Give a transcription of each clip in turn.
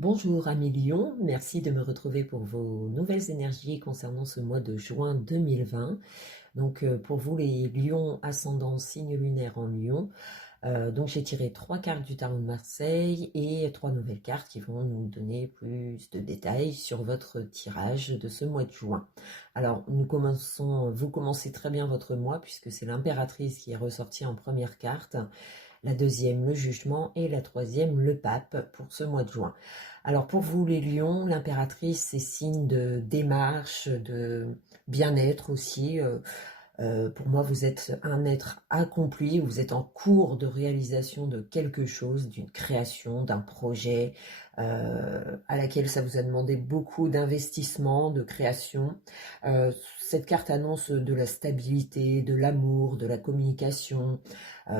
Bonjour amis Lion, merci de me retrouver pour vos nouvelles énergies concernant ce mois de juin 2020. Donc pour vous les Lions ascendant signe lunaire en Lion, donc j'ai tiré 3 cartes du tarot de Marseille et 3 nouvelles cartes qui vont nous donner plus de détails sur votre tirage de ce mois de juin. Alors vous commencez très bien votre mois puisque c'est l'impératrice qui est ressortie en première carte, la deuxième le jugement et la troisième le pape pour ce mois de juin. Alors pour vous les lions, l'impératrice c'est signe de démarche, de bien-être aussi. Pour moi vous êtes un être accompli, vous êtes en cours de réalisation de quelque chose, d'une création, d'un projet à laquelle ça vous a demandé beaucoup d'investissement, de création. Cette carte annonce de la stabilité, de l'amour, de la communication.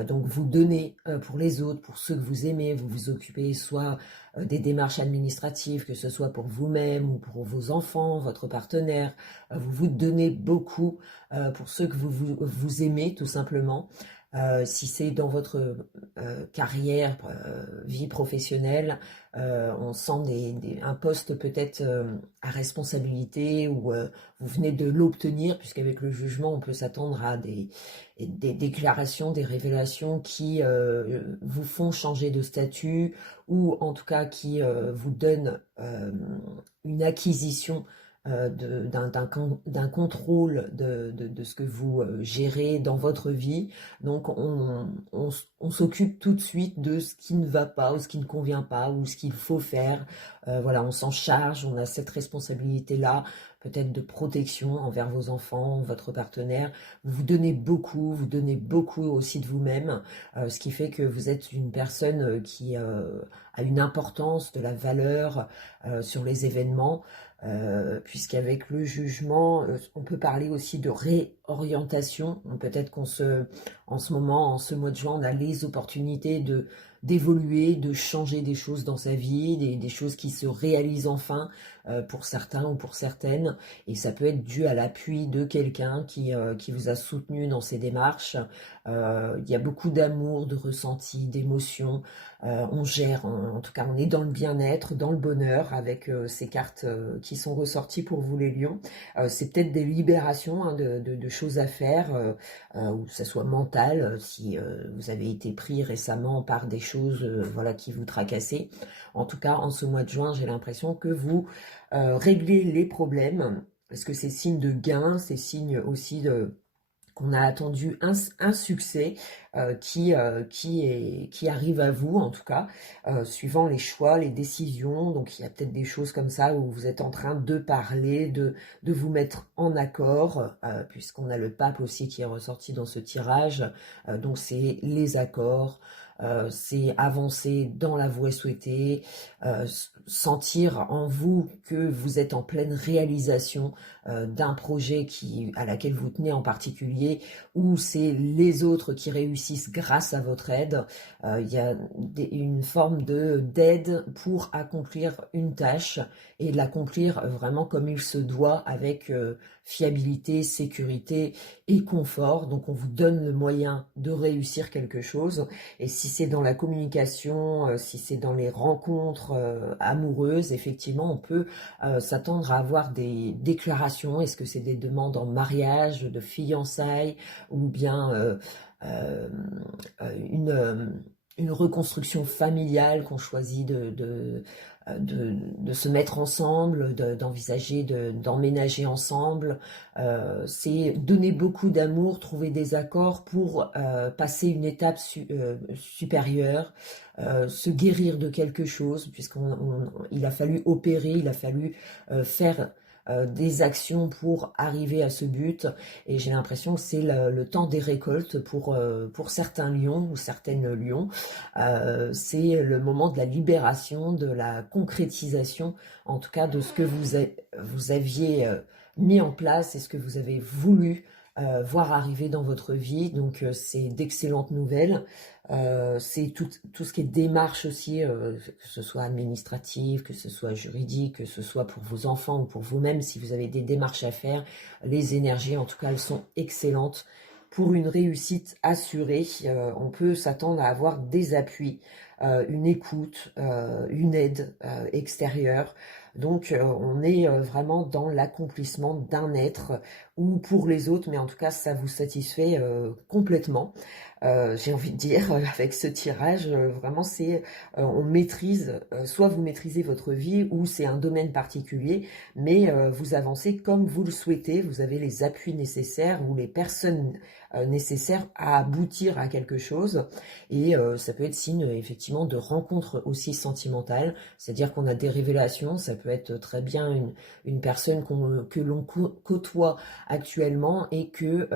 Donc vous donnez pour les autres, pour ceux que vous aimez, vous vous occupez soit des démarches administratives, que ce soit pour vous-même ou pour vos enfants, votre partenaire. Vous vous donnez beaucoup pour ceux que vous aimez tout simplement. Si c'est dans votre carrière, vie professionnelle, on sent un poste peut-être à responsabilité ou vous venez de l'obtenir, puisqu'avec le jugement, on peut s'attendre à des déclarations, des révélations qui vous font changer de statut ou en tout cas qui vous donnent une acquisition d'un contrôle de ce que vous gérez dans votre vie. Donc on s'occupe tout de suite de ce qui ne va pas ou ce qui ne convient pas ou ce qu'il faut faire. Voilà, on s'en charge, on a cette responsabilité-là, peut-être de protection envers vos enfants, votre partenaire. Vous vous donnez beaucoup aussi de vous-même, ce qui fait que vous êtes une personne qui a une importance, de la valeur sur les événements. Puisqu'avec le jugement, on peut parler aussi de réorientation. Peut-être en ce moment, en ce mois de juin, on a les opportunités d'évoluer, de changer des choses dans sa vie, des choses qui se réalisent enfin pour certains ou pour certaines. Et ça peut être dû à l'appui de quelqu'un qui vous a soutenu dans ces démarches. Il y a beaucoup d'amour, de ressenti, d'émotion. On gère, en tout cas on est dans le bien-être, dans le bonheur avec ces cartes qui sont ressorties pour vous les lions. C'est peut-être des libérations hein, de choses à faire, ou que ça soit mental, si vous avez été pris récemment par des choses voilà, qui vous tracassaient. En tout cas, en ce mois de juin, j'ai l'impression que vous réglez les problèmes, parce que c'est signe de gain, c'est signe aussi qu'on a attendu un succès qui arrive à vous, en tout cas, suivant les choix, les décisions. Donc il y a peut-être des choses comme ça où vous êtes en train de parler, de vous mettre en accord, puisqu'on a le pape aussi qui est ressorti dans ce tirage. Donc c'est les accords. C'est avancer dans la voie souhaitée, sentir en vous que vous êtes en pleine réalisation d'un projet à laquelle vous tenez en particulier, ou c'est les autres qui réussissent grâce à votre aide. Il y a une forme d'aide pour accomplir une tâche et l'accomplir vraiment comme il se doit, avec fiabilité, sécurité et confort. Donc on vous donne le moyen de réussir quelque chose. Et si c'est dans la communication, si c'est dans les rencontres amoureuses, effectivement on peut s'attendre à avoir des déclarations. Est-ce que c'est des demandes en mariage, de fiançailles, ou bien une reconstruction familiale qu'on choisit de se mettre ensemble, d'envisager d'emménager ensemble. C'est donner beaucoup d'amour, trouver des accords pour passer une étape supérieure, se guérir de quelque chose, puisqu'il a fallu opérer, il a fallu faire des actions pour arriver à ce but. Et j'ai l'impression que c'est le temps des récoltes pour certains lions ou certaines lions. C'est le moment de la libération, de la concrétisation, en tout cas de ce que vous aviez mis en place et ce que vous avez voulu voir arriver dans votre vie. Donc c'est d'excellentes nouvelles. C'est tout ce qui est démarche aussi, que ce soit administrative, que ce soit juridique, que ce soit pour vos enfants ou pour vous-même, si vous avez des démarches à faire. Les énergies, en tout cas, elles sont excellentes pour une réussite assurée. On peut s'attendre à avoir des appuis une écoute, une aide extérieure. Donc on est vraiment dans l'accomplissement d'un être ou pour les autres, mais en tout cas ça vous satisfait complètement. J'ai envie de dire, avec ce tirage, vraiment c'est, on maîtrise, soit vous maîtrisez votre vie ou c'est un domaine particulier, mais vous avancez comme vous le souhaitez, vous avez les appuis nécessaires ou les personnes nécessaires à aboutir à quelque chose. Et ça peut être signe effectivement de rencontre aussi sentimentale, c'est-à-dire qu'on a des révélations, ça peut être très bien une personne que l'on côtoie actuellement et que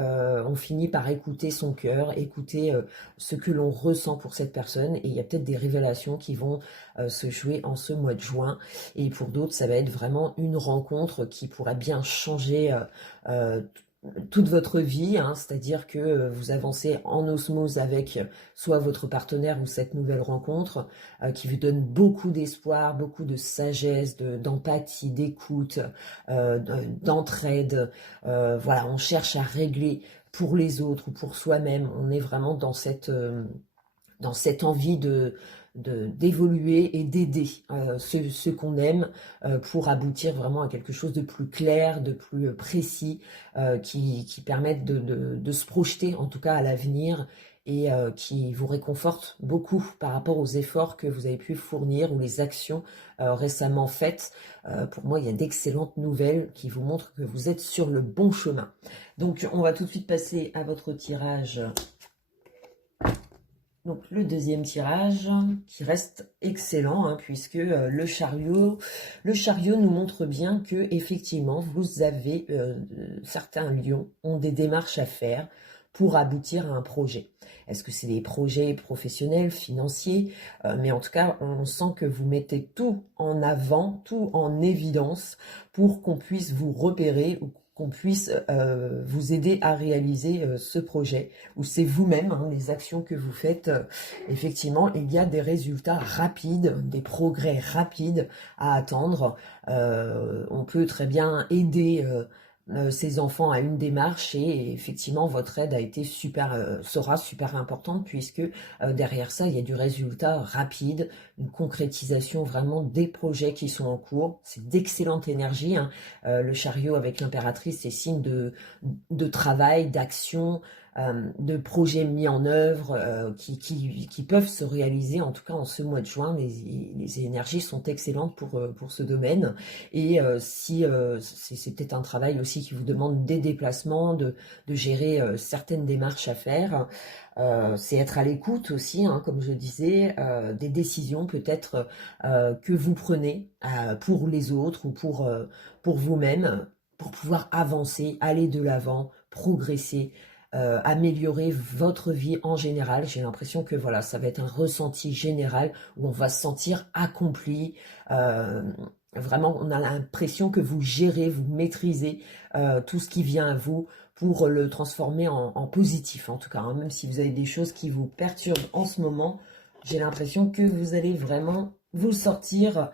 on finit par écouter son cœur, écouter ce que l'on ressent pour cette personne, et il y a peut-être des révélations qui vont se jouer en ce mois de juin, et pour d'autres ça va être vraiment une rencontre qui pourrait bien changer euh, toute votre vie, hein, c'est-à-dire que vous avancez en osmose avec soit votre partenaire ou cette nouvelle rencontre qui vous donne beaucoup d'espoir, beaucoup de sagesse, d'empathie, d'écoute, d'entraide. Voilà, on cherche à régler pour les autres ou pour soi-même. On est vraiment dans cette envie d'évoluer et d'aider ceux qu'on aime pour aboutir vraiment à quelque chose de plus clair, de plus précis, qui permette de se projeter en tout cas à l'avenir, et qui vous réconforte beaucoup par rapport aux efforts que vous avez pu fournir ou les actions récemment faites. Pour moi, il y a d'excellentes nouvelles qui vous montrent que vous êtes sur le bon chemin. Donc, on va tout de suite passer à votre tirage. Donc le deuxième tirage qui reste excellent, hein, puisque le chariot nous montre bien que effectivement vous avez certains lions ont des démarches à faire pour aboutir à un projet. Est-ce que c'est des projets professionnels, financiers, mais en tout cas on sent que vous mettez tout en avant, tout en évidence pour qu'on puisse vous repérer ou qu'on puisse vous aider à réaliser ce projet, ou c'est vous-même, hein, les actions que vous faites, effectivement, il y a des résultats rapides, des progrès rapides à attendre. On peut très bien aider ses enfants à une démarche, et effectivement votre aide a été sera super importante, puisque derrière ça il y a du résultat rapide, une concrétisation vraiment des projets qui sont en cours. C'est d'excellente énergie, hein. Le chariot avec l'impératrice, c'est signe de travail, d'action, de projets mis en œuvre qui peuvent se réaliser, en tout cas en ce mois de juin. Les énergies sont excellentes pour ce domaine, et si c'est peut-être un travail aussi qui vous demande des déplacements, de gérer certaines démarches à faire. C'est être à l'écoute aussi, hein, comme je disais, des décisions peut-être que vous prenez pour les autres ou pour vous-même, pour pouvoir avancer, aller de l'avant, progresser, améliorer votre vie en général. J'ai l'impression que voilà, ça va être un ressenti général où on va se sentir accompli. euh, Vraiment, on a l'impression que vous gérez, vous maîtrisez tout ce qui vient à vous pour le transformer en positif, en tout cas, hein. Même si vous avez des choses qui vous perturbent en ce moment, j'ai l'impression que vous allez vraiment vous sortir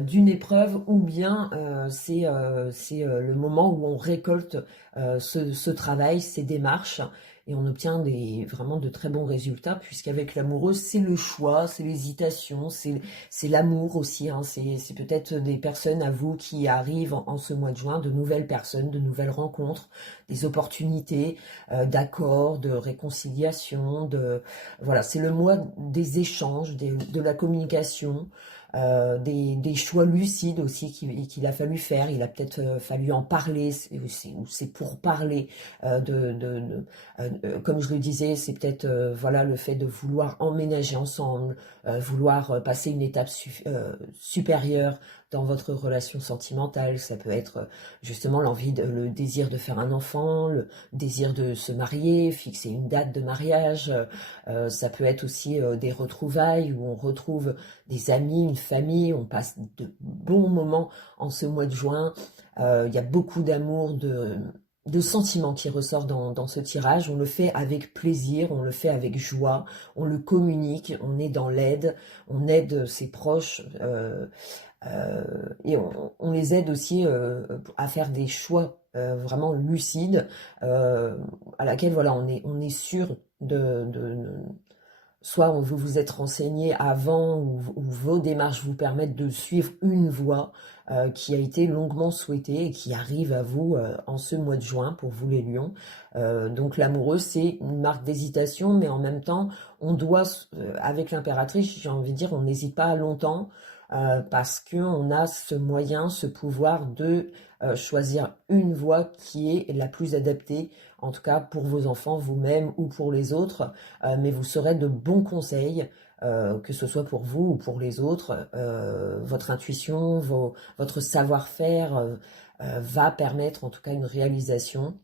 d'une épreuve, ou bien c'est le moment où on récolte ce travail, ces démarches, et on obtient vraiment de très bons résultats, puisqu'avec l'amoureux, c'est le choix, c'est l'hésitation, c'est l'amour aussi, hein. C'est peut-être des personnes à vous qui arrivent en ce mois de juin, de nouvelles personnes, de nouvelles rencontres, des opportunités d'accords, de réconciliation, voilà, c'est le mois des échanges, de la communication, des choix lucides aussi qu'il a fallu faire. Il a peut-être fallu en parler, ou c'est pour parler comme je le disais, c'est peut-être voilà, le fait de vouloir emménager ensemble, vouloir passer une étape supérieure dans votre relation sentimentale. Ça peut être justement le désir de faire un enfant, le désir de se marier, fixer une date de mariage. Ça peut être aussi des retrouvailles où on retrouve des amis, une famille, on passe de bons moments en ce mois de juin. Il y a beaucoup d'amour, de sentiments qui ressortent dans ce tirage. On le fait avec plaisir, on le fait avec joie, on le communique, on est dans l'aide, on aide ses proches, et on les aide aussi à faire des choix vraiment lucides, à laquelle voilà, on est sûr soit vous vous êtes renseigné avant ou vos démarches vous permettent de suivre une voie qui a été longuement souhaitée et qui arrive à vous en ce mois de juin pour vous les lions. Donc l'amoureux, c'est une marque d'hésitation, mais en même temps, on doit, avec l'impératrice, j'ai envie de dire, on n'hésite pas longtemps parce qu'on a ce moyen, ce pouvoir de choisir une voie qui est la plus adaptée, en tout cas pour vos enfants, vous-même ou pour les autres, mais vous saurez de bons conseils, que ce soit pour vous ou pour les autres. Votre intuition, votre savoir-faire va permettre en tout cas une réalisation.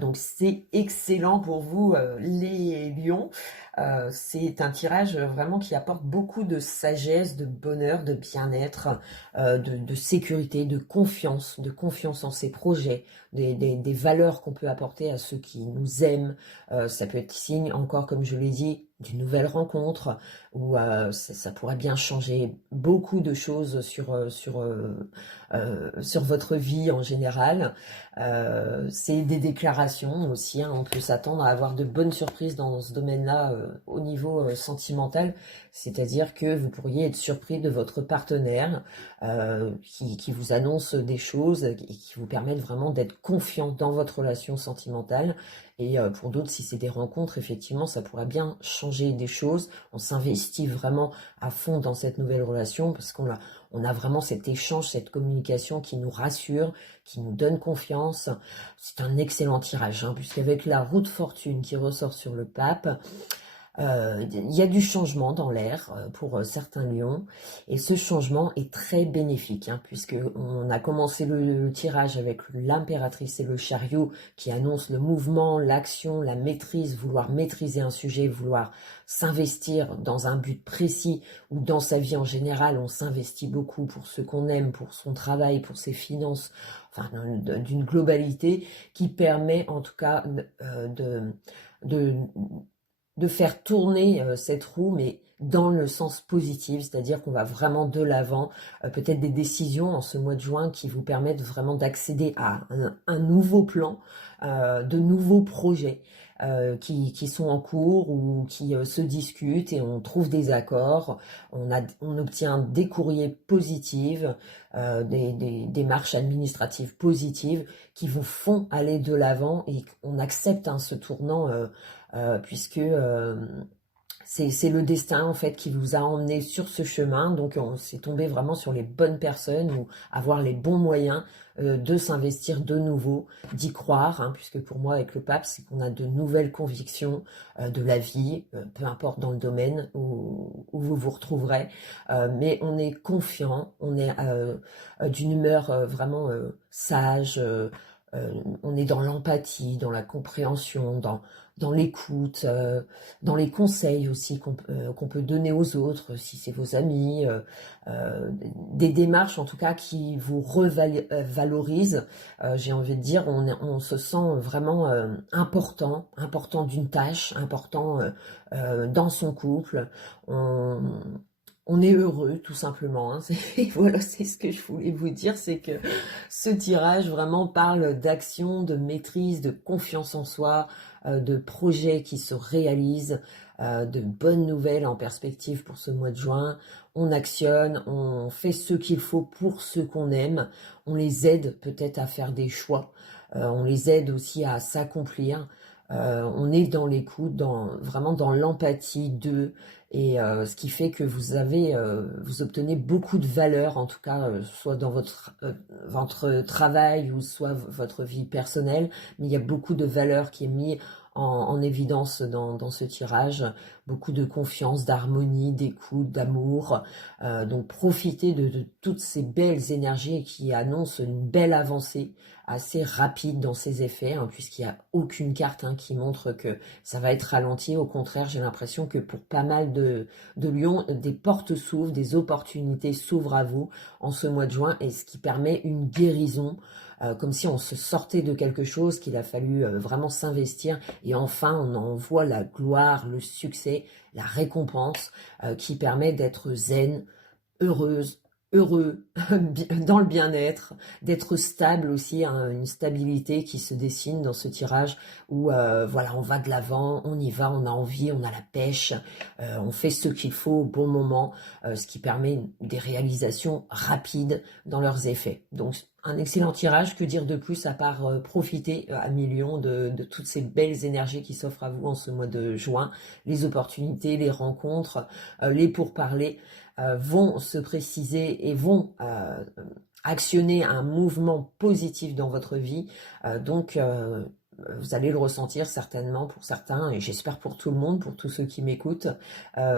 Donc c'est excellent pour vous les lions. C'est un tirage vraiment qui apporte beaucoup de sagesse, de bonheur, de bien-être, de sécurité, de confiance en ses projets, des valeurs qu'on peut apporter à ceux qui nous aiment. Ça peut être signe encore, comme je l'ai dit, d'une nouvelle rencontre, où ça pourrait bien changer beaucoup de choses sur votre vie en général. C'est des déclarations aussi, hein. On peut s'attendre à avoir de bonnes surprises dans ce domaine-là au niveau sentimental, c'est-à-dire que vous pourriez être surpris de votre partenaire qui vous annonce des choses et qui vous permettent vraiment d'être confiant dans votre relation sentimentale. Et pour d'autres, si c'est des rencontres, effectivement, ça pourrait bien changer des choses. On s'investit vraiment à fond dans cette nouvelle relation parce on a vraiment cet échange, cette communication qui nous rassure, qui nous donne confiance. C'est un excellent tirage, hein, puisqu'avec la roue de fortune qui ressort sur le pape, il y a du changement dans l'air pour certains lions, et ce changement est très bénéfique, hein, puisque on a commencé le tirage avec l'impératrice et le chariot qui annoncent le mouvement, l'action, la maîtrise, vouloir maîtriser un sujet, vouloir s'investir dans un but précis, ou dans sa vie en général, on s'investit beaucoup pour ce qu'on aime, pour son travail, pour ses finances, enfin d'une globalité qui permet en tout cas de de faire tourner cette roue, mais dans le sens positif, c'est-à-dire qu'on va vraiment de l'avant, peut-être des décisions en ce mois de juin qui vous permettent vraiment d'accéder à un nouveau plan, de nouveaux projets qui sont en cours ou qui se discutent, et on trouve des accords, on obtient des courriers positifs, des démarches administratives positives qui vous font aller de l'avant, et on accepte, hein, ce tournant puisque c'est le destin en fait qui vous a emmené sur ce chemin. Donc on s'est tombé vraiment sur les bonnes personnes, ou avoir les bons moyens de s'investir de nouveau, d'y croire, hein, puisque pour moi avec le pape, c'est qu'on a de nouvelles convictions de la vie, peu importe dans le domaine où vous vous retrouverez, mais on est confiant, on est d'une humeur vraiment sage, on est dans l'empathie, dans la compréhension, dans l'écoute, dans les conseils aussi qu'on peut donner aux autres, si c'est vos amis, des démarches en tout cas qui vous revalorisent. J'ai envie de dire, on se sent vraiment important d'une tâche, important dans son couple. On, on est heureux, tout simplement, hein. Voilà, c'est ce que je voulais vous dire, c'est que ce tirage vraiment parle d'action, de maîtrise, de confiance en soi, de projets qui se réalisent, de bonnes nouvelles en perspective pour ce mois de juin. On actionne, on fait ce qu'il faut pour ceux qu'on aime, on les aide peut-être à faire des choix, on les aide aussi à s'accomplir. On est dans l'écoute, vraiment dans l'empathie d'eux, et ce qui fait que vous obtenez beaucoup de valeur, en tout cas, soit dans votre travail ou soit votre vie personnelle, mais il y a beaucoup de valeur qui est mise en évidence dans ce tirage, beaucoup de confiance, d'harmonie, d'écoute, d'amour. Donc profitez de toutes ces belles énergies qui annoncent une belle avancée assez rapide dans ses effets, hein, puisqu'il n'y a aucune carte, hein, qui montre que ça va être ralenti. Au contraire, j'ai l'impression que pour pas mal de lions, des portes s'ouvrent, des opportunités s'ouvrent à vous en ce mois de juin, et ce qui permet une guérison, comme si on se sortait de quelque chose, qu'il a fallu vraiment s'investir, et enfin on en voit la gloire, le succès, la récompense, qui permet d'être zen, heureuse, heureux, dans le bien-être, d'être stable aussi, hein, une stabilité qui se dessine dans ce tirage où voilà, on va de l'avant, on y va, on a envie, on a la pêche, on fait ce qu'il faut au bon moment, ce qui permet des réalisations rapides dans leurs effets. Donc un excellent tirage, que dire de plus à part profiter à millions de toutes ces belles énergies qui s'offrent à vous en ce mois de juin, les opportunités, les rencontres, les pourparlers vont se préciser et vont actionner un mouvement positif dans votre vie. Donc, vous allez le ressentir certainement pour certains, et j'espère pour tout le monde, pour tous ceux qui m'écoutent.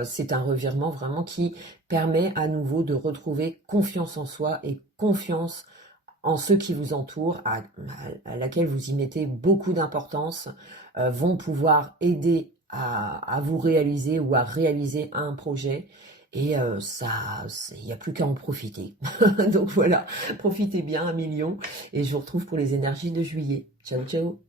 C'est un revirement vraiment qui permet à nouveau de retrouver confiance en soi et confiance en ceux qui vous entourent, à laquelle vous y mettez beaucoup d'importance, vont pouvoir aider à vous réaliser ou à réaliser un projet. Et ça, il n'y a plus qu'à en profiter. Donc voilà, profitez bien, un million. Et je vous retrouve pour les énergies de juillet. Ciao, ciao.